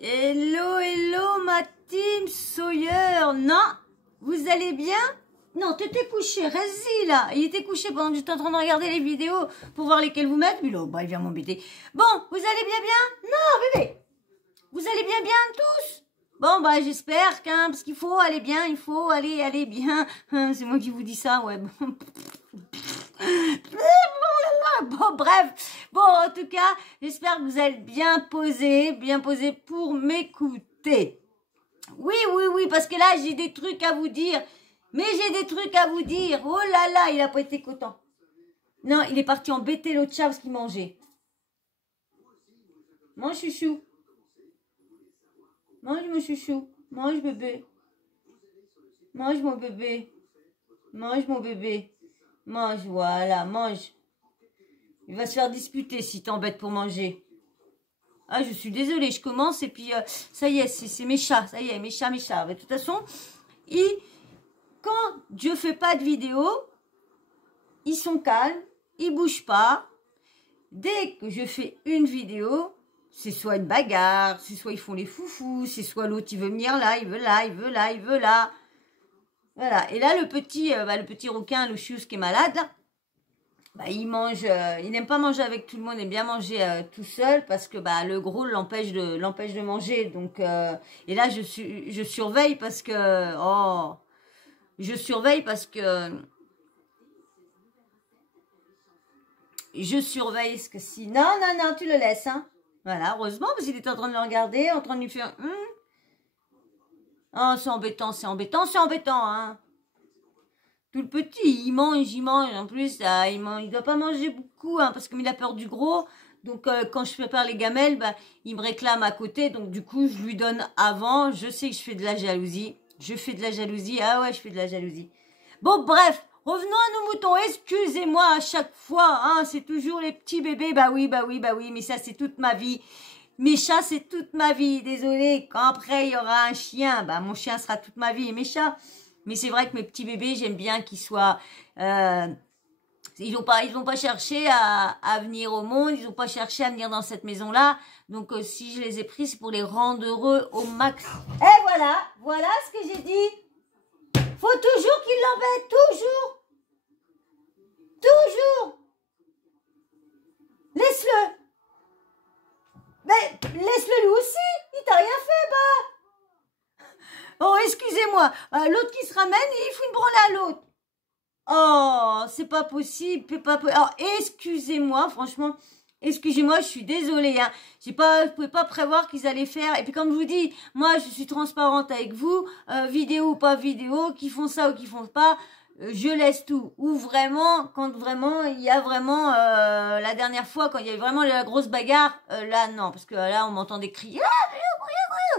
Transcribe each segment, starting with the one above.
Hello, hello, ma team Sawyer. Non, vous allez bien? Non, t'étais couché, reste-y là. Il était couché pendant que j'étais en train de regarder les vidéos pour voir lesquelles vous mettre. Puis là, bah, il vient m'embêter. Bon, vous allez bien? Non, bébé. Vous allez bien tous? Bon, bah, j'espère qu'un, parce qu'il faut aller bien, il faut aller bien. C'est moi qui vous dis ça, ouais. Bon, bref. Bon, en tout cas, j'espère que vous êtes bien posé pour m'écouter. Oui, parce que là, j'ai des trucs à vous dire. Mais j'ai des trucs à vous dire. Oh là là, il a pas été content. Non, il est parti embêter l'autre chat parce qu'il mangeait. Mange, chouchou. Mange, mon chouchou. Mange, bébé. Mange, mon bébé. Mange, mon bébé. Mange, voilà, mange. Il va se faire disputer si t'embêtes pour manger. Ah, je suis désolée, je commence et puis ça y est, c'est mes chats. Ça y est, mes chats. De toute façon, quand je fais pas de vidéo, ils sont calmes, ils bougent pas. Dès que je fais une vidéo, c'est soit une bagarre, c'est soit ils font les foufous, c'est soit l'autre il veut venir là, il veut là. Voilà. Et là, le petit rouquin, le chius qui est malade, là, bah, il mange, il n'aime pas manger avec tout le monde, il aime bien manger tout seul parce que bah, le gros l'empêche de manger. Donc, et là, je surveille parce que, je surveille parce que si, non, tu le laisses, hein. Voilà, heureusement, parce qu'il était en train de le regarder, en train de lui faire, oh, c'est embêtant, hein. Tout le petit, il mange. En plus, il doit pas manger beaucoup, hein, parce que il a peur du gros. Donc, quand je prépare les gamelles, bah, il me réclame à côté. Donc, du coup, je lui donne avant. Je sais que je fais de la jalousie. Ah ouais, je fais de la jalousie. Bon, bref, revenons à nos moutons. Excusez-moi à chaque fois, hein, c'est toujours les petits bébés. Bah oui, mais ça, c'est toute ma vie. Mes chats, c'est toute ma vie. Désolée, quand après, il y aura un chien, bah, mon chien sera toute ma vie. Et mes chats... Mais c'est vrai que mes petits bébés, j'aime bien qu'ils soient... ils n'ont pas cherché à venir au monde, ils n'ont pas cherché à venir dans cette maison-là. Donc, si je les ai pris, c'est pour les rendre heureux au max. Et voilà ce que j'ai dit. Faut toujours qu'il l'embête, toujours. Laisse-le. Mais laisse-le lui aussi, il t'a rien fait, bah. Oh, excusez-moi, l'autre qui se ramène et il fout une branlée à l'autre. Oh, c'est pas possible, Alors, excusez-moi, franchement, je suis désolée, hein. Je pouvais pas prévoir qu'ils allaient faire. Et puis, comme je vous dis, moi, je suis transparente avec vous, vidéo ou pas vidéo, qui font ça ou qui font pas, je laisse tout. Ou vraiment, quand vraiment, il y a vraiment, la dernière fois, quand il y avait vraiment la grosse bagarre, là, non, parce que là, on m'entendait crier.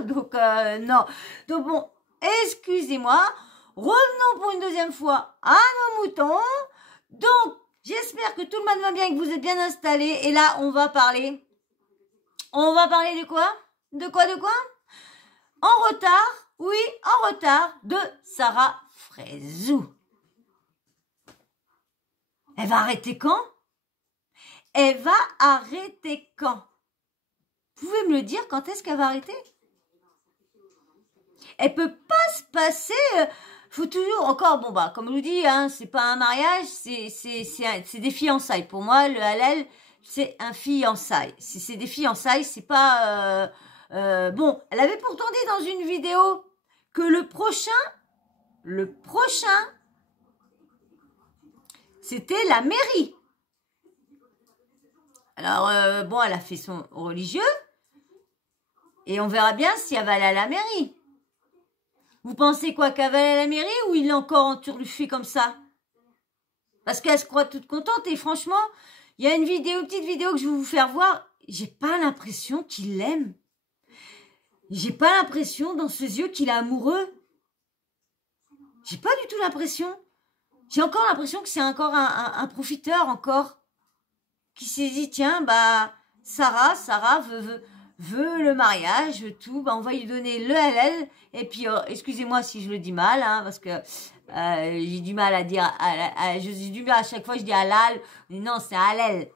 Donc, non. Donc, bon, excusez-moi. Revenons pour une deuxième fois à nos moutons. Donc, j'espère que tout le monde va bien et que vous êtes bien installés. Et là, on va parler. On va parler de quoi? De quoi? En retard, oui, en retard, de Sarah Frézou. Elle va arrêter quand? Vous pouvez me le dire, quand est-ce qu'elle va arrêter? Elle peut pas se passer... faut toujours encore, bon bah, comme je vous dis, hein, c'est pas un mariage, c'est des fiançailles. Pour moi, le halal, c'est un fiançailles. C'est des fiançailles, c'est pas... bon, elle avait pourtant dit dans une vidéo que le prochain, c'était la mairie. Alors, bon, elle a fait son religieux, et on verra bien si elle va aller à la mairie. Vous pensez quoi, qu'elle va aller à la mairie ou il est encore enturluffé comme ça? Parce qu'elle se croit toute contente et franchement, il y a une petite vidéo que je vais vous faire voir. J'ai pas l'impression qu'il l'aime. J'ai pas l'impression dans ses yeux qu'il est amoureux. J'ai pas du tout l'impression. J'ai encore l'impression que c'est encore un profiteur encore. Qui s'est dit, tiens, bah, Sarah veut le mariage, veut tout, bah, on va lui donner le halal. Et puis, excusez-moi si je le dis mal, hein, parce que j'ai du mal à dire, j'ai du mal à chaque fois, je dis halal. Non, c'est halal.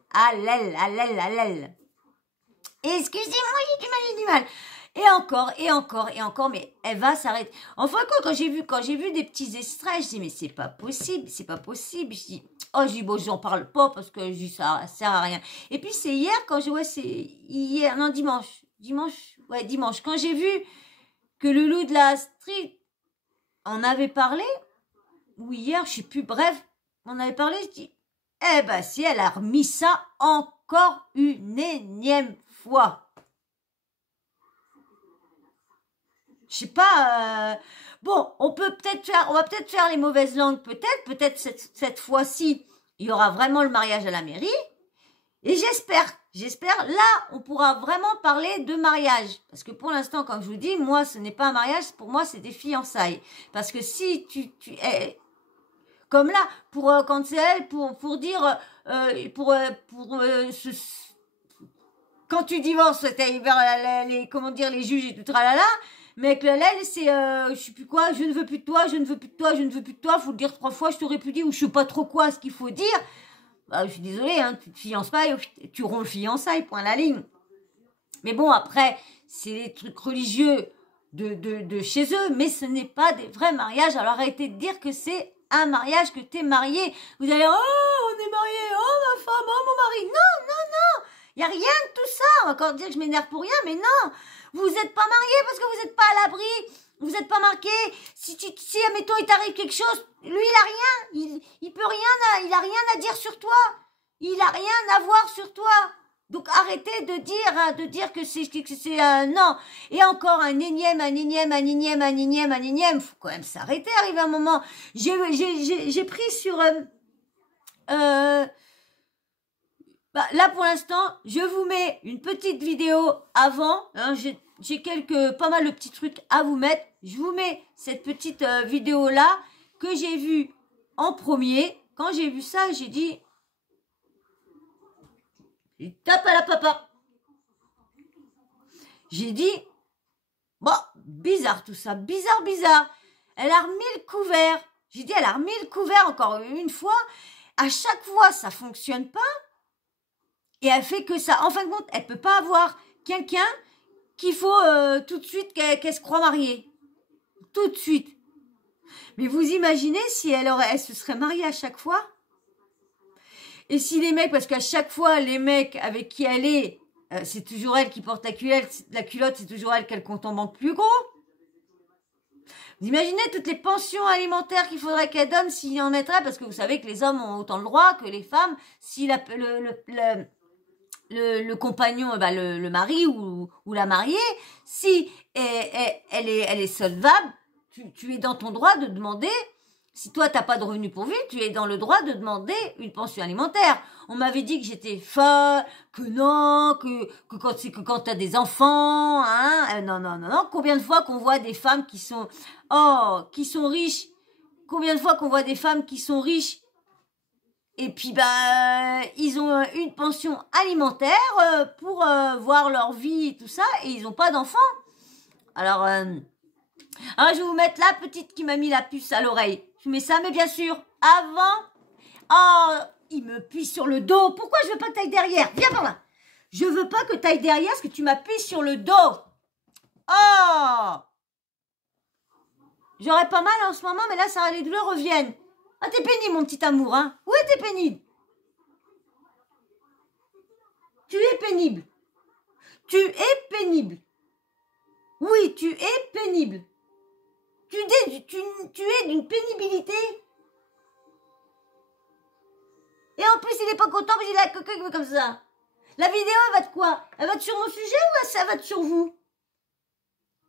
Excusez-moi, j'ai du mal. Et encore, et encore, et encore, mais elle va s'arrêter. Enfin, quand j'ai vu des petits extraits, je dis, mais c'est pas possible, c'est pas possible. Je dis, oh, bon, j'en parle pas parce que je dis, ça sert à rien. Et puis, c'est hier, c'est hier, non, dimanche, quand j'ai vu que le loup de la street en avait parlé, ou hier, je sais plus, bref, on avait parlé, je dis, eh ben, si elle a remis ça encore une énième fois. Je sais pas, bon, on va peut-être faire les mauvaises langues, peut-être cette fois-ci, il y aura vraiment le mariage à la mairie. Et j'espère, là, on pourra vraiment parler de mariage. Parce que pour l'instant, comme je vous dis, moi, ce n'est pas un mariage, pour moi, c'est des fiançailles. Parce que si comme là, quand c'est elle, pour dire, quand tu divorces, t'es vers les juges et tout tralala, mais avec le LEL, c'est, je sais plus quoi, je ne veux plus de toi, je ne veux plus de toi, je ne veux plus de toi, faut le dire 3 fois, je t'aurais pu dire, ou je sais pas trop quoi, ce qu'il faut dire. Bah, je suis désolée, hein, tu te fiances pas, tu romps le fiançailles, point à la ligne. Mais bon, après, c'est les trucs religieux de chez eux, mais ce n'est pas des vrais mariages. Alors arrêtez de dire que c'est un mariage, que t'es marié. Vous allez, oh, on est marié, oh, ma femme, oh, mon mari. Non, il n'y a rien de tout ça. On va encore dire que je m'énerve pour rien, mais non. Vous n'êtes pas marié parce que vous n'êtes pas à l'abri. Vous n'êtes pas marqué. Si, admettons, il t'arrive quelque chose, lui, il a rien. Il peut rien, il a rien à dire sur toi. Il a rien à voir sur toi. Donc arrêtez de dire que c'est non. Et encore un énième. Faut quand même s'arrêter. Arrive un moment. J'ai pris sur là pour l'instant, je vous mets une petite vidéo avant. Hein, j'ai pas mal de petits trucs à vous mettre. Je vous mets cette petite vidéo là que j'ai vue en premier. Quand j'ai vu ça, j'ai dit, tape à la papa. J'ai dit, bon, bizarre tout ça, bizarre. Elle a remis le couvert. J'ai dit, elle a remis le couvert encore une fois. À chaque fois, ça fonctionne pas. Et elle fait que ça. En fin de compte, elle peut pas avoir quelqu'un qu'il faut tout de suite qu'elle se croit mariée. Tout de suite. Mais vous imaginez si elle se serait mariée à chaque fois? Et si les mecs, parce qu'à chaque fois, les mecs avec qui elle est, c'est toujours elle qui porte la culotte, c'est toujours elle qu'elle compte en banque plus gros. Vous imaginez toutes les pensions alimentaires qu'il faudrait qu'elle donne s'il en mettrait, parce que vous savez que les hommes ont autant le droit que les femmes, si le compagnon, le mari ou la mariée, si elle est solvable, tu es dans ton droit de demander. Si toi, t'as pas de revenus pour vivre, tu es dans le droit de demander une pension alimentaire. On m'avait dit que j'étais folle, que non, que quand t'as des enfants, hein, non. Combien de fois qu'on voit des femmes qui sont riches? Combien de fois qu'on voit des femmes qui sont riches? Et puis, ils ont une pension alimentaire pour voir leur vie et tout ça, et ils n'ont pas d'enfants. Alors, je vais vous mettre la petite qui m'a mis la puce à l'oreille. Je mets ça, mais bien sûr, avant... Oh, il me plie sur le dos. Pourquoi je veux pas que tu ailles derrière? Viens par là. Je veux pas que tu ailles derrière parce que tu m'appuies sur le dos. Oh! J'aurais pas mal en ce moment, mais là, les douleurs reviennent. Ah, t'es pénible, mon petit amour, hein? Oui, t'es pénible. Tu es pénible. Tu es pénible. Oui, tu es pénible. Tu es d'une pénibilité. Et en plus, il est pas content parce qu'il a quelqu'un qui veut comme ça. La vidéo, elle va de quoi? Elle va de sur mon sujet ou elle va de sur vous?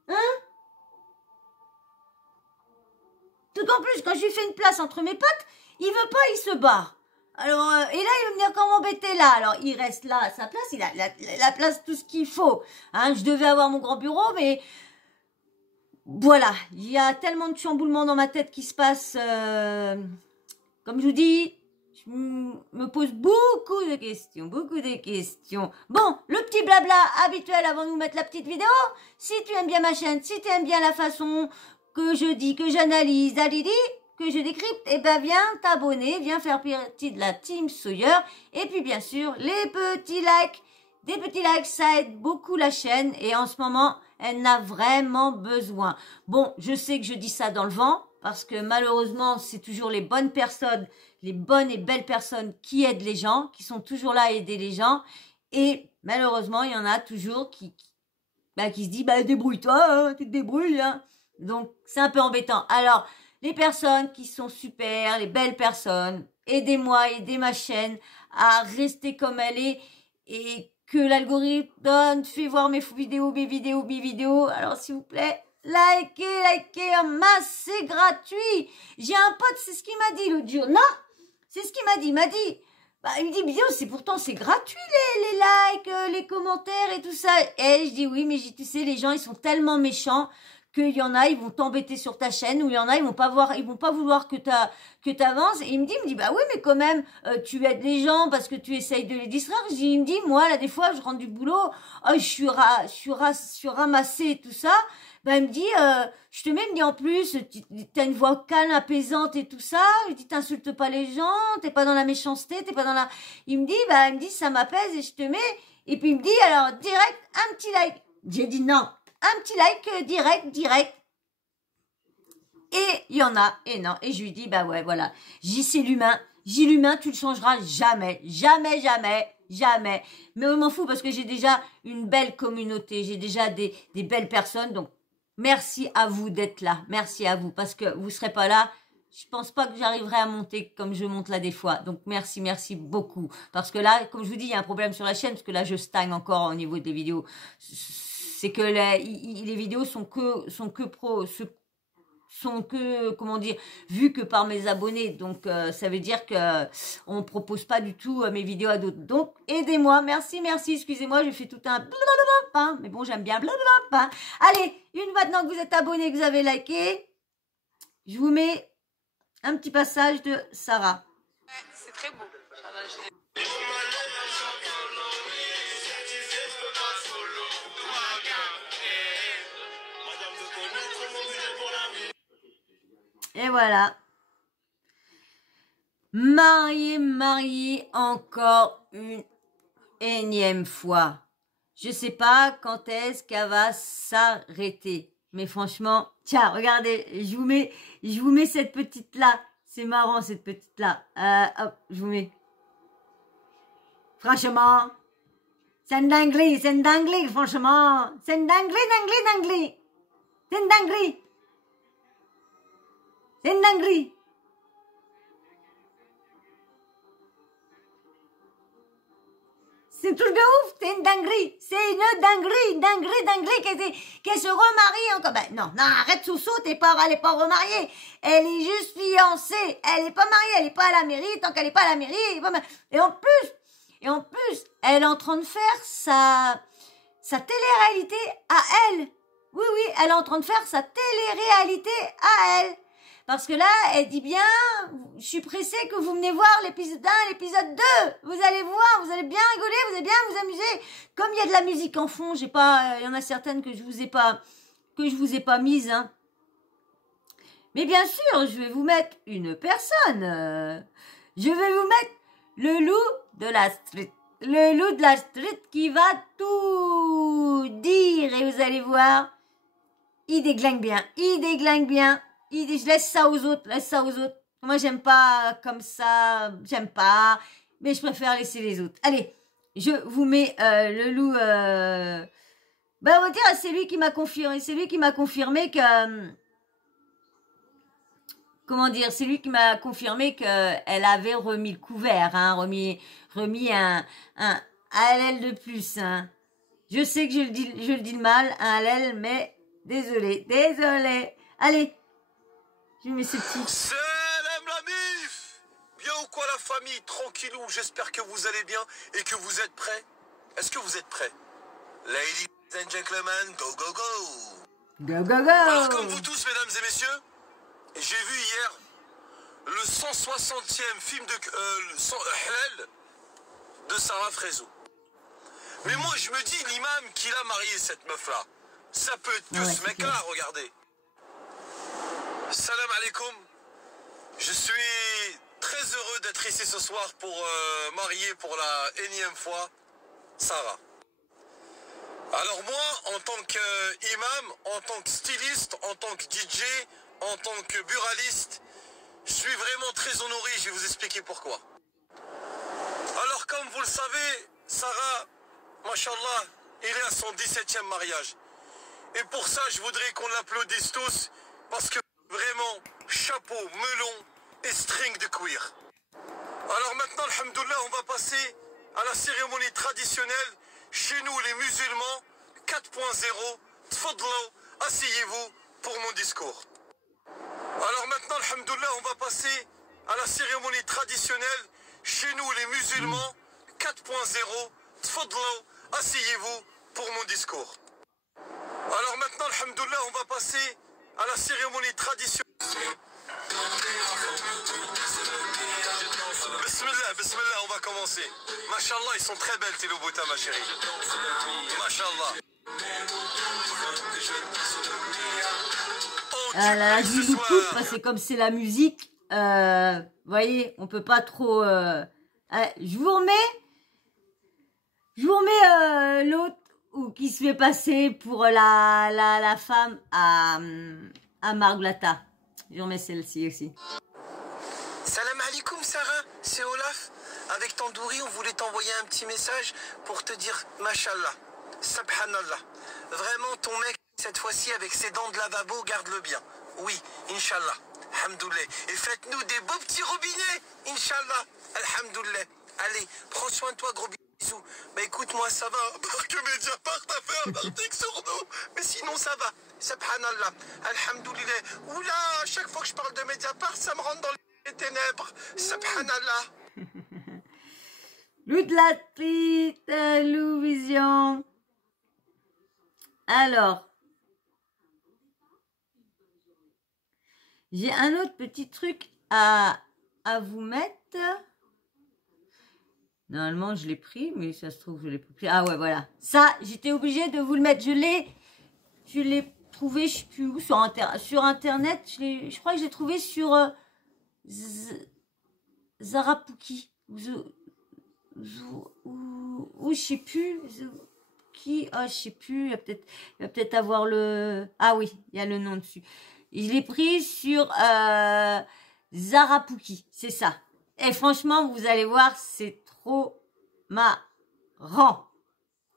Hein? Tout en plus, quand je lui fais une place entre mes pattes, il veut pas, il se barre. Alors, et là, il veut venir quand m'embêter là. Alors, il reste là à sa place, il a la place, tout ce qu'il faut. Hein, je devais avoir mon grand bureau, mais voilà, il y a tellement de chamboulements dans ma tête qui se passent. Comme je vous dis, je me pose beaucoup de questions. Bon, le petit blabla habituel avant de vous mettre la petite vidéo. Si tu aimes bien ma chaîne, si tu aimes bien la façon que je dis, que j'analyse, que je décrypte, eh ben viens t'abonner, viens faire partie de la team Sawyer. Et puis bien sûr, les petits likes. Des petits likes, ça aide beaucoup la chaîne et en ce moment, elle n'a vraiment besoin. Bon, je sais que je dis ça dans le vent parce que malheureusement, c'est toujours les bonnes personnes, les bonnes et belles personnes qui aident les gens, qui sont toujours là à aider les gens. Et malheureusement, il y en a toujours qui se dit, débrouille-toi, hein, tu te débrouilles. Hein. Donc, c'est un peu embêtant. Alors, les personnes qui sont super, les belles personnes, aidez-moi, aidez ma chaîne à rester comme elle est et que l'algorithme fait voir mes vidéos. Alors, s'il vous plaît, likez en masse, c'est gratuit. J'ai un pote, c'est ce qu'il m'a dit l'autre jour. Non, c'est ce qu'il m'a dit. Il m'a dit, il me dit, bien, c'est gratuit les likes, les commentaires et tout ça. Et je dis oui, mais tu sais, les gens, ils sont tellement méchants qu'il y en a, ils vont t'embêter sur ta chaîne, ou il y en a, ils vont pas vouloir que t'avances. Et il me dit, oui, mais quand même, tu aides les gens parce que tu essayes de les distraire. Il me dit, moi, là, des fois, je rentre du boulot, je suis ramassée et tout ça. Il me dit, je te mets, il me dit, en plus, t'as une voix calme, apaisante et tout ça. Il dit, t'insultes pas les gens, t'es pas dans la méchanceté, t'es pas dans la... Il me dit, ça m'apaise et je te mets. Et puis il me dit, alors, direct, un petit like. J'ai dit non. Un petit like direct. Et il y en a, et non. Et je lui dis, ouais, voilà. C'est l'humain. L'humain, tu le changeras jamais. Jamais. Mais on m'en fout parce que j'ai déjà une belle communauté. J'ai déjà des belles personnes. Donc, merci à vous d'être là. Merci à vous. Parce que vous serez pas là. Je pense pas que j'arriverai à monter comme je monte là des fois. Donc, merci beaucoup. Parce que là, comme je vous dis, il y a un problème sur la chaîne. Parce que là, je stagne encore au niveau des vidéos. C'est que les vidéos sont que comment dire, vues que par mes abonnés. Donc, ça veut dire que on propose pas du tout mes vidéos à d'autres. Donc, aidez-moi. Merci. Excusez-moi, je fais tout un blablabla, mais bon, j'aime bien blablabla. Allez, une fois maintenant que vous êtes abonné, que vous avez liké, je vous mets un petit passage de Sarah. C'est très beau. Et voilà. Mariée encore une énième fois. Je sais pas quand est-ce qu'elle va s'arrêter. Mais franchement, tiens, regardez, je vous mets cette petite là. C'est marrant cette petite là. Hop, je vous mets. Franchement, c'est une dinguerie, franchement. C'est une dinguerie. C'est une dinguerie. C'est une dinguerie. C'est un truc de ouf, c'est une dinguerie. C'est une dinguerie qu'elle se remarie encore. Non, arrête Sousso, elle est pas remariée. Elle est juste fiancée. Elle est pas mariée, elle est pas à la mairie. Tant qu'elle est pas à la mairie, elle est pas mariée. Et en plus, elle est en train de faire sa télé-réalité à elle. Oui, elle est en train de faire sa télé-réalité à elle. Parce que là, elle dit bien, je suis pressée que vous venez voir l'épisode 1, l'épisode 2. Vous allez voir, vous allez bien rigoler, vous allez bien vous amuser. Comme il y a de la musique en fond, il y en a certaines que je vous ai pas mises, hein. Mais bien sûr, je vais vous mettre une personne. Je vais vous mettre le loup de la street. Le loup de la street qui va tout dire. Et vous allez voir, il déglingue bien. Je laisse ça aux autres. Moi, j'aime pas comme ça. J'aime pas. Mais je préfère laisser les autres. Allez, je vous mets le loup. On va dire, c'est lui qui m'a confirmé. C'est lui qui m'a confirmé que. Comment dire? C'est lui qui m'a confirmé qu'elle avait remis le couvert. Hein, remis un halal de plus. Hein. Je sais que je le dis mal, un halal, mais désolé. Allez. Je mets ce petit. Salam la mif. Bien ou quoi la famille? Tranquillou, j'espère que vous allez bien et que vous êtes prêts. Est-ce que vous êtes prêts? Ladies and gentlemen, go, go, go. Go, go, go. Alors comme vous tous, mesdames et messieurs, j'ai vu hier le 160e film de Halal de Sarah Frézou. Mais moi je me dis, l'imam qui l'a marié cette meuf-là, ça peut être que ce mec-là, regardez. Salam alaikum. Je suis très heureux d'être ici ce soir pour marier pour la énième fois Sarah. Alors moi, en tant qu'imam, en tant que styliste, en tant que DJ, en tant que buraliste, je suis vraiment très honoré, je vais vous expliquer pourquoi. Alors comme vous le savez, Sarah, mashallah, il est à son 17e mariage. Et pour ça, je voudrais qu'on l'applaudisse tous, parce que vraiment, chapeau, melon et string de cuir. Alors maintenant, alhamdoulilah, on va passer à la cérémonie traditionnelle. Chez nous, les musulmans, 4.0, tfadlou, asseyez-vous pour mon discours. Alors maintenant, alhamdoulilah, on va passer à la cérémonie traditionnelle. Chez nous, les musulmans, 4.0, tfadlou, asseyez-vous pour mon discours. Alors maintenant, alhamdoulilah, on va passer à la cérémonie traditionnelle. Bismillah, bismillah, on va commencer. Mashallah, ils sont très belles, Tilo Bouta, ma chérie. Mashallah. Ah là là, je vous coupe parce que comme c'est la musique, vous voyez, on peut pas trop... je vous remets l'autre ou qui se fait passer pour la femme à Marglata. Je remets celle-ci aussi. Salam alaikum Sarah, c'est Olaf. Avec Tandouri, on voulait t'envoyer un petit message pour te dire Mashallah, Subhanallah. Vraiment ton mec, cette fois-ci avec ses dents de lavabo, garde-le bien. Oui, Inch'Allah, Alhamdoulilah. Et faites-nous des beaux petits robinets, Inch'Allah, Alhamdoulilah. Allez, prends soin de toi, gros bisous. Bah écoute, moi ça va, parce que Mediapart a fait un article sur nous. Mais sinon ça va, Subhanallah, Alhamdoulilah. Oula, à chaque fois que je parle de Mediapart, ça me rentre dans les ténèbres, Subhanallah. Lou de la petite Lou Vision. Alors, j'ai un autre petit truc à vous mettre. Normalement, je l'ai pris, mais ça se trouve, je l'ai pas pris. Ah ouais, voilà. Ça, j'étais obligée de vous le mettre. Je l'ai trouvé, je sais plus où, sur Internet. Je crois que je l'ai trouvé sur Zarapuki. Ou je sais plus. Qui, je sais plus. Il va peut-être avoir le... Ah oui, il y a le nom dessus. Je l'ai pris sur Zarapuki. C'est ça. Et franchement, vous allez voir, c'est trop marrant.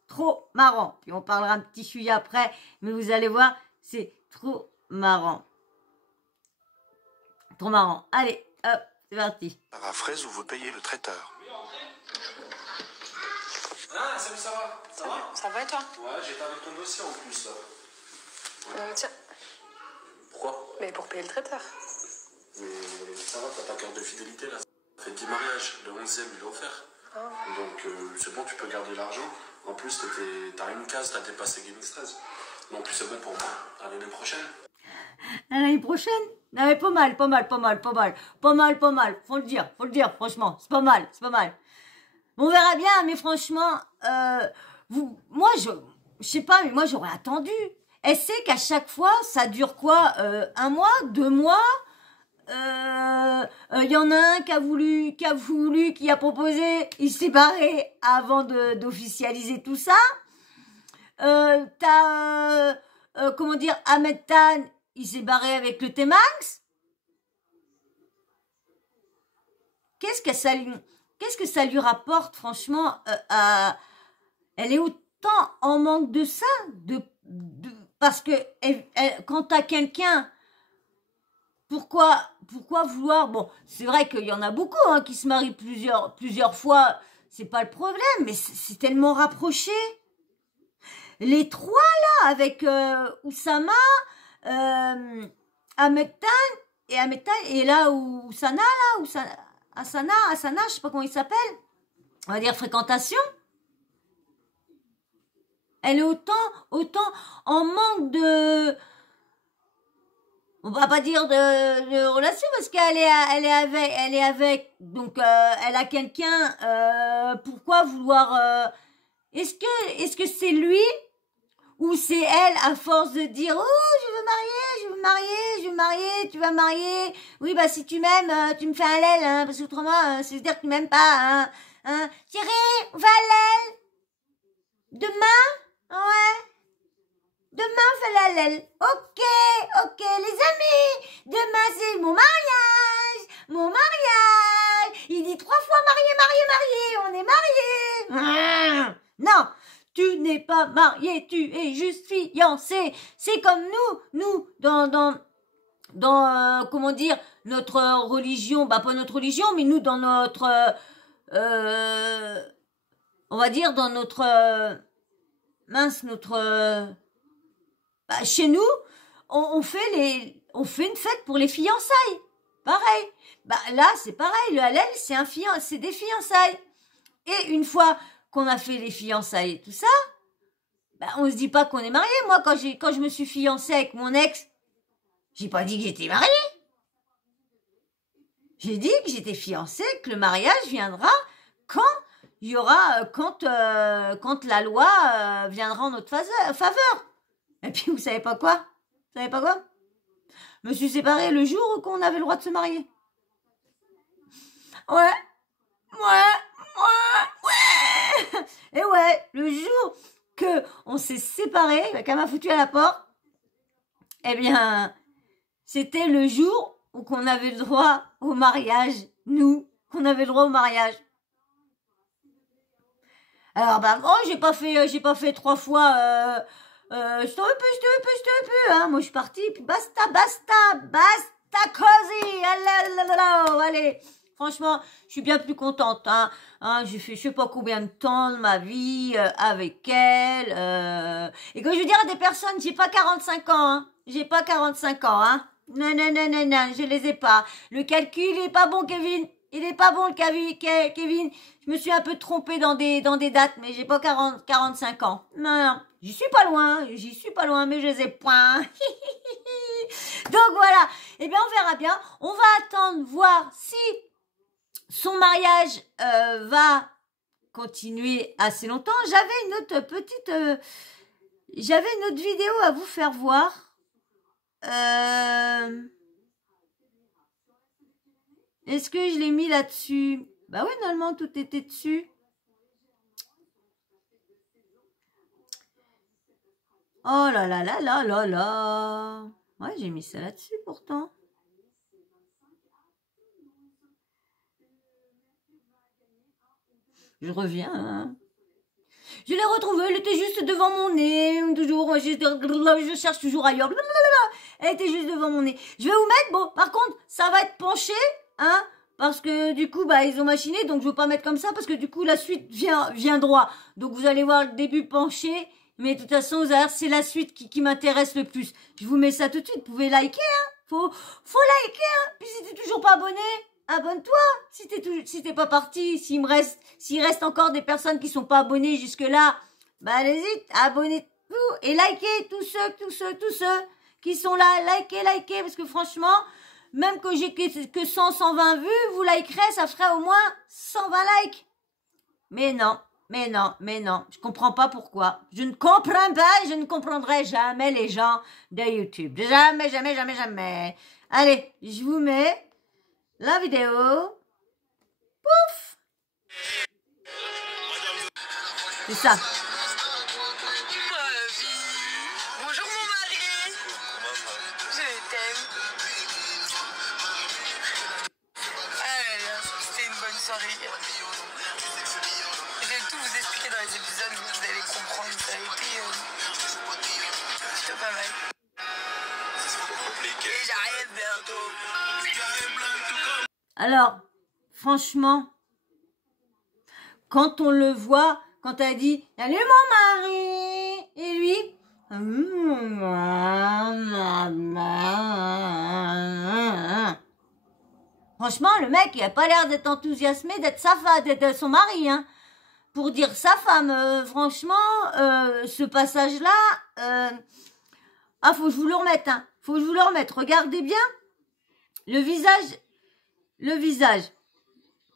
Trop marrant. Puis on parlera un petit sujet après, mais vous allez voir, c'est trop marrant. Trop marrant. Allez, hop, c'est parti. À fraise où vous payez le traiteur. Ah, salut, ça va? Ça va? Ça va et toi? Ouais, j'étais avec ton dossier en plus, là. Tiens. Pourquoi? Mais pour payer le traiteur. Mais ça va, t'as ta carte de fidélité, là. Ça fait 10 mariages, le 11e, il est offert. Ah. Donc, c'est bon, tu peux garder l'argent. En plus, t'as une case, t'as dépassé Gaming 13. Donc, c'est bon pour moi. À l'année prochaine. L'année prochaine? Non, mais pas mal. Faut le dire, franchement. C'est pas mal. On verra bien, mais franchement, moi, je sais pas, mais moi, j'aurais attendu. Elle sait qu'à chaque fois, ça dure quoi? 1 mois, 2 mois? Il y en a un qui a proposé, il s'est barré avant d'officialiser tout ça. T'as, comment dire, Ahmed Tan, il s'est barré avec le T-Max. Qu'est-ce que ça lui rapporte, franchement, elle est autant en manque de ça, parce que quand t'as quelqu'un, pourquoi vouloir, bon, c'est vrai qu'il y en a beaucoup hein, qui se marient plusieurs fois, c'est pas le problème, mais c'est tellement rapproché. Les 3 là, avec Oussama, Ahmed Tan et là Oussana là, Asana, je sais pas comment il s'appelle, on va dire fréquentation. Elle est autant en manque de, on va pas dire de relation parce qu'elle est avec, donc elle a quelqu'un. Pourquoi vouloir est-ce que c'est lui ou c'est elle à force de dire oh je veux marier, tu vas marier, oui bah si tu m'aimes tu me fais un lel hein, parce que autrement c'est dire que tu m'aimes pas hein, chérie on va à l'aile demain. Ouais. Demain, on fait la lèle. Ok, les amis. Demain, c'est mon mariage. Mon mariage. Il dit 3 fois marié. On est mariés. Non, tu n'es pas marié. Tu es juste fiancé. C'est comme nous, dans comment dire, notre religion. Bah, pas notre religion, mais nous, dans notre... on va dire dans notre... bah, chez nous, on fait une fête pour les fiançailles. Pareil. Bah, là, c'est pareil. Le halal, c'est des fiançailles. Et une fois qu'on a fait les fiançailles et tout ça, bah, on se dit pas qu'on est marié. Moi, quand je me suis fiancée avec mon ex, j'ai pas dit que j'étais mariée. J'ai dit que j'étais fiancée, que le mariage viendra quand il y aura, quand la loi viendra en notre faveur. Et puis, vous savez pas quoi? Je me suis séparée le jour qu'on avait le droit de se marier. Ouais. Et ouais, le jour que on s'est séparés, qu'elle m'a foutu à la porte, eh bien, c'était le jour où qu'on avait le droit au mariage. Nous, qu'on avait le droit au mariage. Alors, bah, oh, j'ai pas fait 3 fois, je t'en veux plus, hein. Moi, je suis partie, puis basta, cosy. Allez. Franchement, je suis bien plus contente, hein. J'ai fait je sais pas combien de temps de ma vie avec elle. Et quand je veux dire à des personnes, j'ai pas 45 ans, hein. Non, je les ai pas. Le calcul, il est pas bon, Kevin. Il est pas bon, le Kevin. Je me suis un peu trompée dans des dates, mais j'ai pas 45 ans. Non, j'y suis pas loin, mais je les ai point. Donc voilà. Eh bien, on verra bien. On va attendre, voir si son mariage va continuer assez longtemps. J'avais une autre vidéo à vous faire voir. Est-ce que je l'ai mis là-dessus? Bah oui, normalement, tout était dessus. Oh là là là là là là. Ouais, j'ai mis ça là-dessus pourtant. Je reviens. Hein. Je l'ai retrouvée, elle était juste devant mon nez. Toujours, je cherche toujours ailleurs. Elle était juste devant mon nez. Je vais vous mettre, bon, par contre, ça va être penché, hein, parce que du coup, bah, ils ont machiné, donc je veux pas mettre comme ça, parce que du coup, la suite vient droit. Donc vous allez voir le début penché, mais de toute façon, vous allez voir, c'est la suite qui m'intéresse le plus. Je vous mets ça tout de suite, vous pouvez liker, hein. Faut liker, hein. Puis si t'es toujours pas abonné, abonne-toi. Si t'es pas parti, s'il reste encore des personnes qui sont pas abonnées jusque-là, bah allez-y, abonnez-vous et likez tous ceux qui sont là, likez, parce que franchement, même que j'ai que 120 vues, vous likerez, ça ferait au moins 120 likes. Mais non, je comprends pas pourquoi. Je ne comprends pas et je ne comprendrai jamais les gens de YouTube. Jamais. Allez, je vous mets la vidéo. Pouf! C'est ça. Bonjour mon mari. Je t'aime. C'était une bonne soirée. Je vais tout vous expliquer dans les épisodes, vous allez comprendre. Ça a été plutôt pas mal. Et j'arrive bientôt. Alors, franchement, quand on le voit, quand elle dit « Salut mon mari !» et lui franchement, le mec, il a pas l'air d'être enthousiasmé d'être d'être son mari, hein. Pour dire sa femme, franchement, ce passage-là, faut que je vous le remette, hein. Regardez bien le visage.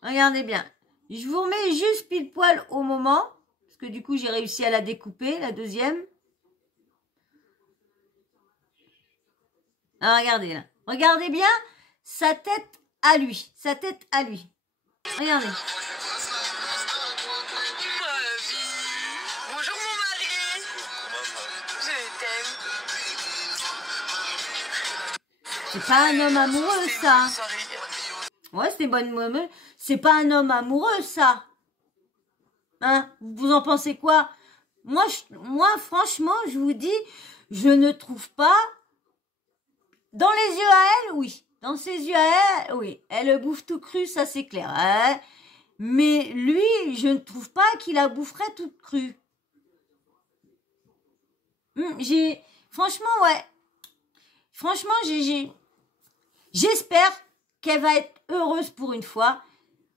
Regardez bien. Je vous remets juste pile poil au moment, parce que du coup, j'ai réussi à la découper, la deuxième. Alors, regardez là. Regardez bien sa tête à lui. Regardez. Bonjour mon mari. C'est pas un homme amoureux, ça. Ouais, c'était une bonne moment. C'est pas un homme amoureux, ça. Hein? Vous en pensez quoi? Moi, franchement, je vous dis, je ne trouve pas... Dans les yeux à elle, oui. Dans ses yeux à elle, oui. Elle bouffe tout cru, ça c'est clair. Hein? Mais lui, je ne trouve pas qu'il la boufferait toute crue. Franchement, ouais. Franchement, j'espère qu'elle va être heureuse pour une fois.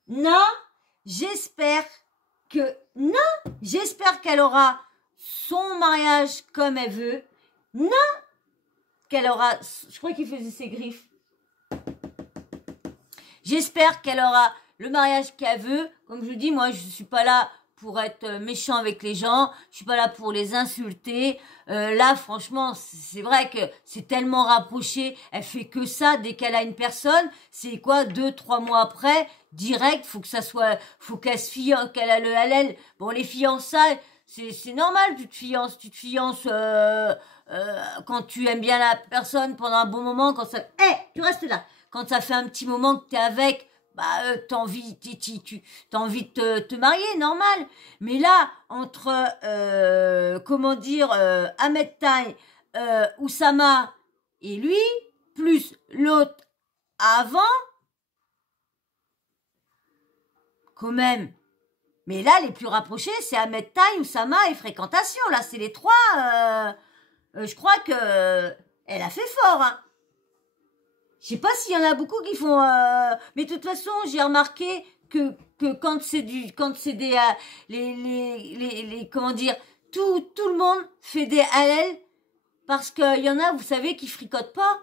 Non, j'espère qu'elle aura son mariage comme elle veut. Non, qu'elle aura... Je crois qu'il faisait ses griffes. J'espère qu'elle aura le mariage qu'elle veut. Comme je vous dis, moi, je suis pas là pour être méchant avec les gens. Je suis pas là pour les insulter. Là, franchement, c'est vrai que c'est tellement rapproché. Elle fait que ça dès qu'elle a une personne. C'est quoi, 2-3 mois après, direct, faut qu'elle se fiance, qu'elle a le halal. Bon, les fiançailles, c'est normal. Tu te fiances quand tu aimes bien la personne pendant un bon moment. Quand ça, tu restes là. Quand ça fait un petit moment que t'es avec, t'as envie de te marier, normal. Mais là, entre, Ahmed Taï, Oussama et lui, plus l'autre avant, quand même. Mais là, les plus rapprochés, c'est Ahmed Taï, Oussama et Fréquentation. Là, c'est les trois. Je crois que elle a fait fort, hein. Je sais pas s'il y en a beaucoup qui font... Mais de toute façon, j'ai remarqué que quand c'est des... comment dire... Tout le monde fait des halal parce qu'il y en a, vous savez, qui fricotent pas.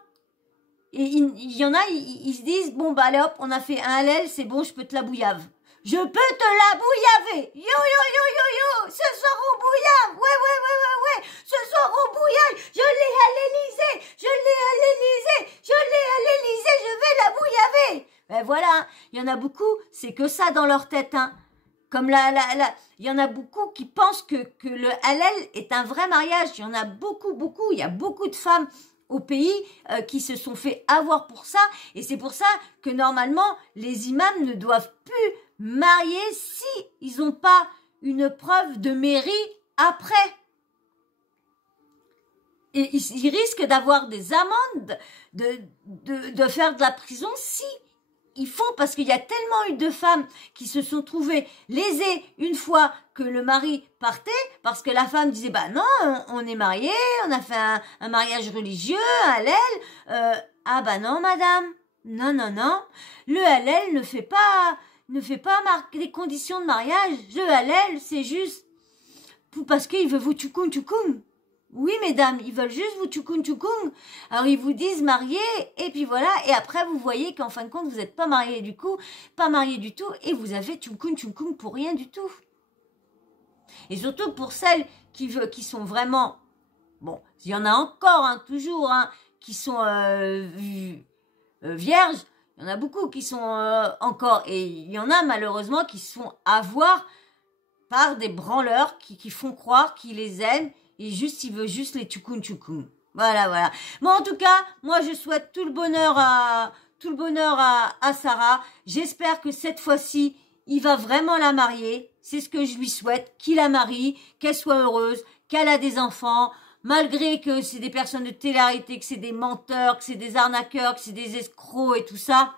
Et il y en a, ils se disent, bon, allez hop, on a fait un halal, c'est bon, je peux te la bouillave. Je peux te la bouillaver. Yo, ce soir au bouillave. Ouais. Ce soir au bouillave, je l'ai halélisé, je vais la bouillaver. Ben voilà, il y en a beaucoup, c'est que ça dans leur tête, hein. Comme il y en a beaucoup qui pensent que le halal est un vrai mariage. Il y en a beaucoup, il y a beaucoup de femmes au pays qui se sont fait avoir pour ça. Et c'est pour ça que normalement, les imams ne doivent plus marier si ils n'ont pas une preuve de mairie après. Et ils risquent d'avoir des amendes, de faire de la prison si ils font, parce qu'il y a tellement eu de femmes qui se sont trouvées lésées une fois que le mari partait, parce que la femme disait, non, on est mariés, on a fait un mariage religieux, un halal. Non, madame. Non. Le halal ne fait pas marquer les conditions de mariage. Le halal, c'est juste parce qu'il veut vous tchoukoun. Oui, mesdames, ils veulent juste vous tchoukoun. Alors, ils vous disent mariés, et puis voilà. Et après, vous voyez qu'en fin de compte, vous n'êtes pas mariés du tout, et vous avez tchoukoun pour rien du tout. Et surtout pour celles qui sont vraiment... Bon, il y en a encore, hein, toujours, hein, qui sont vierges. Il y en a beaucoup qui sont encore... Et il y en a, malheureusement, qui se font avoir par des branleurs qui font croire qu'ils les aiment. Et juste, il veut juste les tchoukoun. Voilà. Bon, en tout cas, moi, je souhaite tout le bonheur à Sarah. J'espère que cette fois-ci, il va vraiment la marier. C'est ce que je lui souhaite, qu'il la marie, qu'elle soit heureuse, qu'elle a des enfants, malgré que c'est des personnes de télé-réalité, que c'est des menteurs, que c'est des arnaqueurs, que c'est des escrocs et tout ça.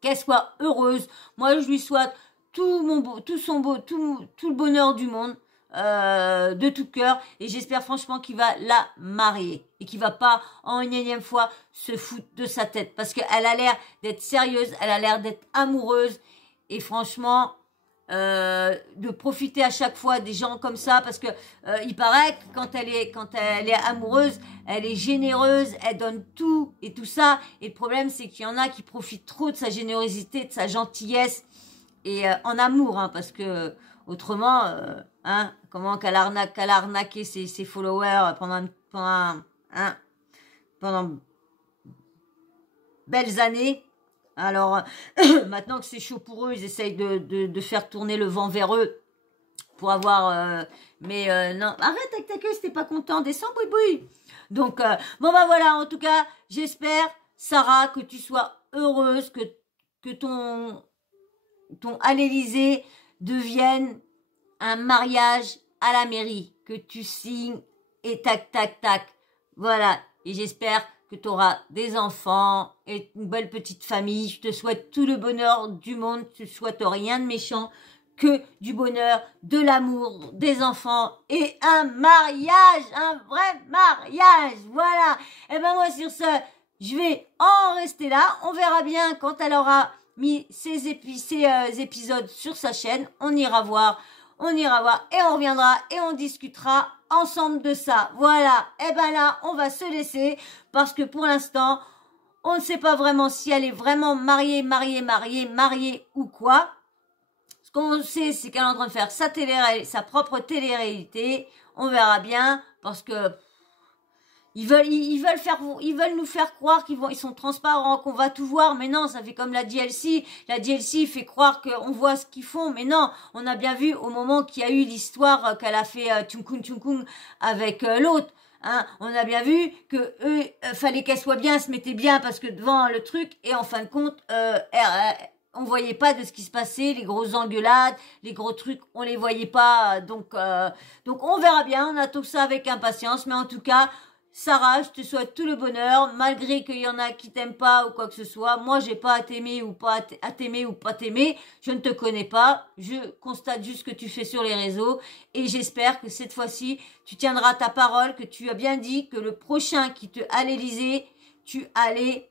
Qu'elle soit heureuse. Moi, je lui souhaite tout le bonheur du monde. De tout cœur, et j'espère franchement qu'il va la marier et qu'il va pas en une énième fois se foutre de sa tête, parce qu'elle a l'air d'être sérieuse, elle a l'air d'être amoureuse, et franchement de profiter à chaque fois des gens comme ça, parce que il paraît que quand elle est amoureuse, elle est généreuse, elle donne tout et tout ça, et le problème c'est qu'il y en a qui profitent trop de sa générosité, de sa gentillesse, et en amour, hein, parce que autrement, comment qu'elle a arnaqué ses followers pendant belles années. Alors, maintenant que c'est chaud pour eux, ils essayent de faire tourner le vent vers eux pour avoir... non, arrête avec ta queue si t'es pas content, descends, boui. Donc, voilà, en tout cas, j'espère, Sarah, que tu sois heureuse, que ton à l'Élysée devienne un mariage à la mairie, que tu signes et tac, tac, tac. Voilà. Et j'espère que tu auras des enfants et une belle petite famille. Je te souhaite tout le bonheur du monde. Je ne souhaite rien de méchant, que du bonheur, de l'amour, des enfants et un mariage, un vrai mariage. Voilà. Et ben moi sur ce, je vais en rester là. On verra bien quand elle aura mis ces épisodes sur sa chaîne. On ira voir et on reviendra et on discutera ensemble de ça. Voilà. Et ben là, on va se laisser parce que pour l'instant, on ne sait pas vraiment si elle est vraiment mariée ou quoi. Ce qu'on sait, c'est qu'elle est en train de faire sa propre télé-réalité. On verra bien parce que ils veulent nous faire croire ils sont transparents, qu'on va tout voir, mais non, ça fait comme la DLC. La DLC fait croire qu'on voit ce qu'ils font, mais non, on a bien vu au moment qu'il y a eu l'histoire qu'elle a fait Tchunkung avec l'autre. Hein, on a bien vu que eux, fallait qu'elle soit bien, se mettait bien parce que devant le truc, et en fin de compte, on voyait pas de ce qui se passait, les grosses engueulades, les gros trucs, on les voyait pas, donc on verra bien, on attend ça avec impatience, mais en tout cas, Sarah, je te souhaite tout le bonheur, malgré qu'il y en a qui t'aiment pas ou quoi que ce soit. Moi, j'ai pas à t'aimer ou pas à t'aimer ou pas t'aimer. Je ne te connais pas. Je constate juste ce que tu fais sur les réseaux. Et j'espère que cette fois-ci, tu tiendras ta parole, que tu as bien dit que le prochain qui te à l'Élysée, tu allais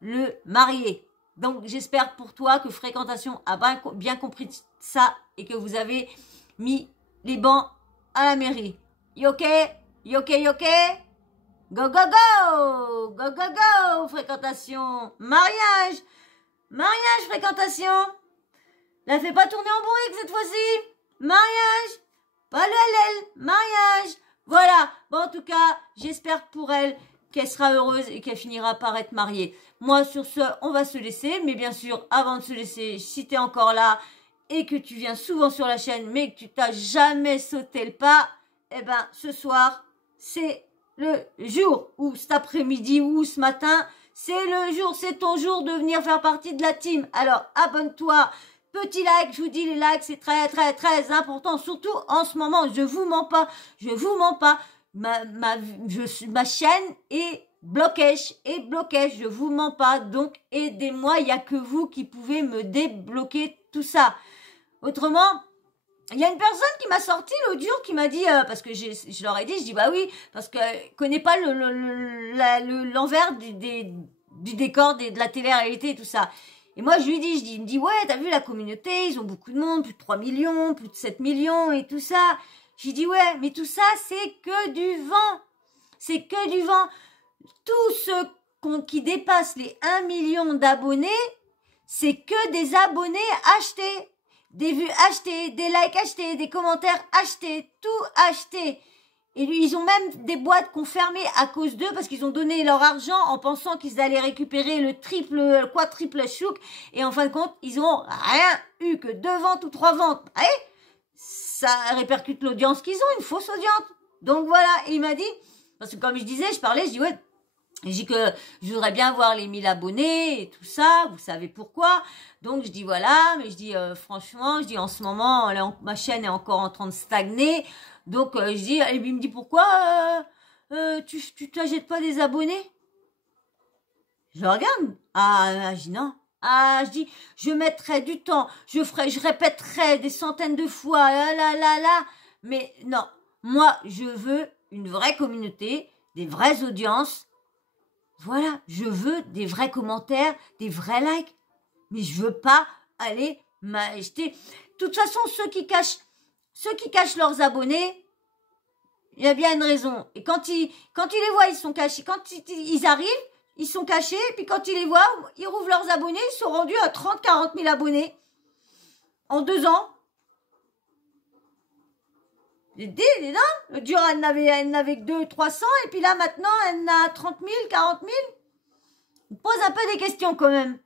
le marier. Donc, j'espère pour toi que Fréquentation a bien compris ça et que vous avez mis les bancs à la mairie. You okay? You okay? You okay? Go, go, go! Go, go, go! Fréquentation. Mariage! Mariage, Fréquentation. La fais pas tourner en bourrique cette fois-ci. Mariage! Pas le LL. Mariage! Voilà. Bon, en tout cas, j'espère pour elle qu'elle sera heureuse et qu'elle finira par être mariée. Moi, sur ce, on va se laisser. Mais bien sûr, avant de se laisser, si t'es encore là et que tu viens souvent sur la chaîne, mais que tu t'as jamais sauté le pas, eh ben, ce soir, c'est le jour, ou cet après-midi, ou ce matin, c'est le jour, c'est ton jour de venir faire partie de la team. Alors, abonne-toi, petit like, je vous dis, les likes, c'est très, très, très important, surtout en ce moment, je vous mens pas, ma chaîne est bloquée, je vous mens pas, donc aidez-moi, il n'y a que vous qui pouvez me débloquer tout ça. Autrement, il y a une personne qui m'a sorti l'autre jour qui m'a dit, parce que je leur ai dit, je dis bah oui, parce que connais pas l'envers du décor de la télé-réalité et tout ça. Et moi je lui dis, il me dit ouais, t'as vu la communauté, ils ont beaucoup de monde, plus de 3 millions, plus de 7 millions et tout ça. J'ai dit ouais, mais tout ça c'est que du vent. C'est que du vent. Tous ceux qui dépassent les 1 million d'abonnés, c'est que des abonnés achetés. Des vues achetées, des likes achetés, des commentaires achetés, tout acheté. Et ils ont même des boîtes qu'on fermé à cause d'eux parce qu'ils ont donné leur argent en pensant qu'ils allaient récupérer le quadruple chouk. Et en fin de compte, ils ont rien eu que 2 ventes ou 3 ventes. Et ça répercute l'audience qu'ils ont, une fausse audience. Donc voilà, et il m'a dit, parce que comme je disais, je dis ouais, je dis que je voudrais bien voir les 1000 abonnés et tout ça, vous savez pourquoi. Donc je dis voilà, mais je dis franchement, je dis en ce moment, ma chaîne est encore en train de stagner. Donc je dis, et il me dit pourquoi tu t'achètes pas des abonnés? Je regarde, je dis non. Je dis, je mettrai du temps, je répéterai des centaines de fois, là. Mais non, moi je veux une vraie communauté, des vraies audiences. Voilà, je veux des vrais commentaires, des vrais likes. Mais je veux pas aller m'acheter. De toute façon, ceux qui cachent leurs abonnés, il y a bien une raison. Et quand ils les voient, ils sont cachés. Quand ils arrivent, ils sont cachés. Et puis quand ils les voient, ils rouvrent leurs abonnés. Ils sont rendus à 30-40 000 abonnés. En 2 ans. Dis donc, le dur, elle n'avait que 200-300, et puis là, maintenant, elle en a 30 000, 40 000. On pose un peu des questions quand même.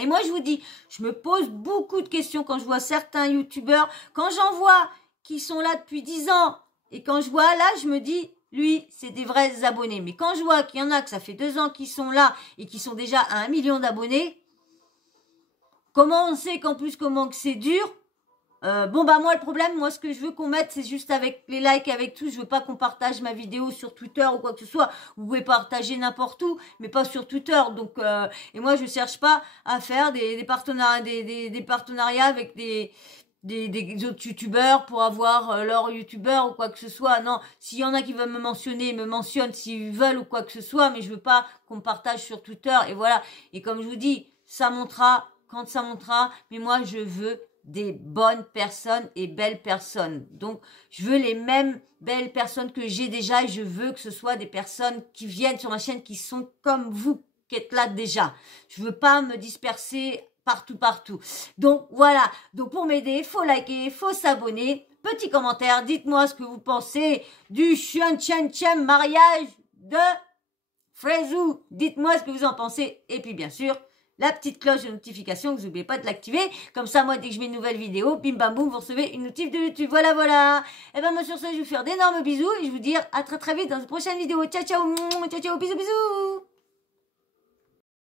Et moi, je vous dis, je me pose beaucoup de questions quand je vois certains youtubeurs, quand j'en vois qui sont là depuis 10 ans, et quand je vois là, je me dis, lui, c'est des vrais abonnés. Mais quand je vois qu'il y en a que ça fait 2 ans qu'ils sont là et qui sont déjà à 1 million d'abonnés, comment on sait qu'en plus, comment que c'est dur? Bon, bah moi, le problème, moi, ce que je veux qu'on mette, c'est juste avec les likes, avec tout. Je veux pas qu'on partage ma vidéo sur Twitter ou quoi que ce soit. Vous pouvez partager n'importe où, mais pas sur Twitter. Donc, et moi, je cherche pas à faire des partenariats avec des autres youtubeurs pour avoir leur youtubeur ou quoi que ce soit. Non, s'il y en a qui veulent me mentionner, ils me mentionnent s'ils veulent ou quoi que ce soit, mais je veux pas qu'on me partage sur Twitter. Et voilà. Et comme je vous dis, ça montera quand ça montera, mais moi, je veux des bonnes personnes et belles personnes. Donc, je veux les mêmes belles personnes que j'ai déjà et je veux que ce soit des personnes qui viennent sur ma chaîne qui sont comme vous, qui êtes là déjà. Je veux pas me disperser partout. Donc, voilà. Donc, pour m'aider, il faut liker, il faut s'abonner. Petit commentaire, dites-moi ce que vous pensez du Chen mariage de Frezou. Dites-moi ce que vous en pensez. Et puis, bien sûr, la petite cloche de notification, que vous n'oubliez pas de l'activer. Comme ça, moi, dès que je mets une nouvelle vidéo, bim bam boum, vous recevez une notif de YouTube. Voilà. Et ben moi, sur ce, je vais vous faire d'énormes bisous et je vous dis à très vite dans une prochaine vidéo. Ciao, bisous.